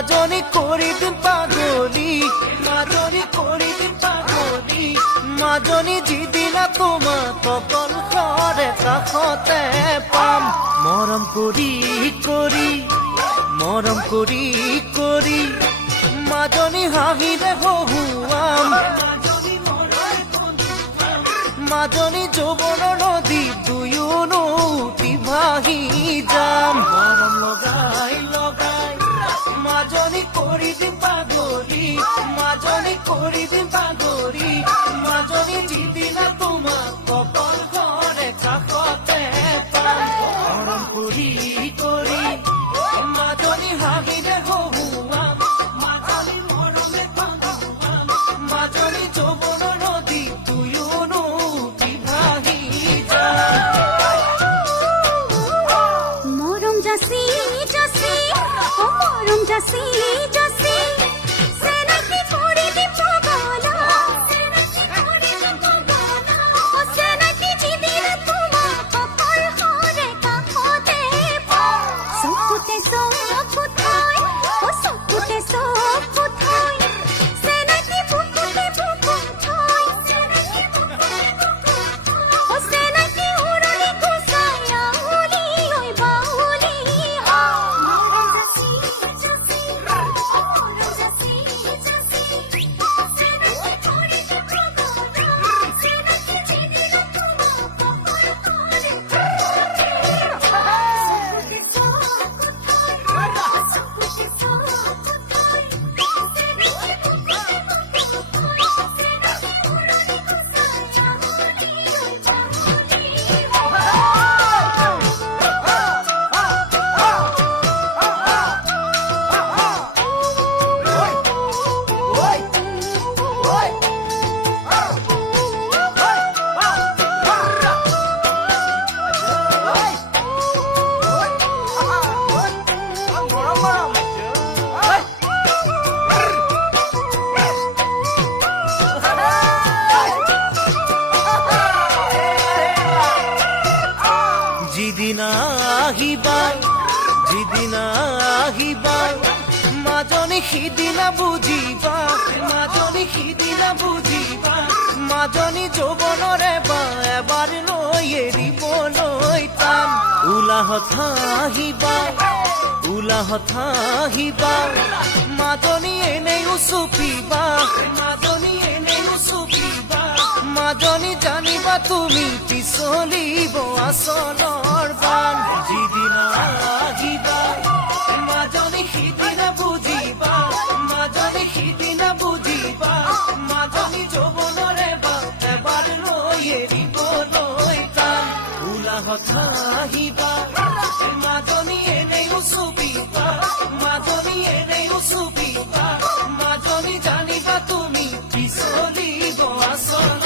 মাজনী কৰি দিম পাগলী, মাজনী কৰি দিম পাগলী, মাজনী যিদিনা তোমাক অকল ঘৰে কাষতে পাম। মৰম কৰি কৰি, মৰম কৰি কৰি, মাজনী হাঁহিৰে হহুৱাম। মাজনী যৌৱনৰ নদীত দুয়োনো উটি ভাহি যাম। মৰম লগাই লগাই মাজনী কৰি দিম পাগলী, মাজনী কৰি দিম পাগলী, মাজনী যিদিনা তোমাক অকল ঘৰে কাষতে পাম। মৰম কৰি কৰি মাজনী হাঁহিৰে হহুৱাম, মাজনী মৰমে হহুৱাম, মাজনী যৌৱনৰ নদীত দুয়োনো উটি ভাহি যাম। মৰম জাচি জাচি, ও মৰম জাচি জাচি, চেনাকি কৰি দিম পাগলা, চেনাকি কৰি দিম পাগলা, ও চেনাকি যিদিনা তোমাক অকল ঘৰে কাষতে পাম। চকুতে চকু থৈ, ও চকুতে চকু থৈ, চেনাকি বুকুতে বুকু থৈ, চেনাকি বুকুতে বুকু থৈ, ও চেনাকি উৰণি গুচাই আউলি ঐ বাউলি হয়। মৰম জাচি জাচি, ও মৰম জাচি জাচি, চেনাকি কৰি দিম পাগলা, চেনাকি যিদিনা তোমাক অকল ঘৰে কাষতে পাম। চকুতে চকু থৈ, চকুতে চকু থৈ, চেনাকি বুকুতে বুকু থৈ, চেনাকি উৰণি গুচাই আউলি ঐ বাউলি হয়। যিদিনা আহিবা, যিদিনা আহিবা, মাজনী সিদিনা বুজিবা, মাজনী সিদিনা বুজিবা, মাজনী যৌৱনৰে বা এবাৰ লৈ এৰিবলৈ টান। উলাহত আহিবা, উলাহত আহিবা, মাজনী এনেই উচুপিবা, মাজনী এনেই উচুপিবা, মাজনী জানিবা তুমি পিছলিব আচলৰ বান। যিদিনা আহিবা, মাজনী সিদিনা বুজিবা, মাজনী সিদিনা বুজিবা, মাজনী যৌৱনৰে বা এবাৰ লৈ এৰিবলৈ টান। উলাহত আহিবা, মাজনী এনেই উচুপিবা, মাজনী এনেই উচুপিবা, মাজনী জানিবা তুমি পিছলিব আচল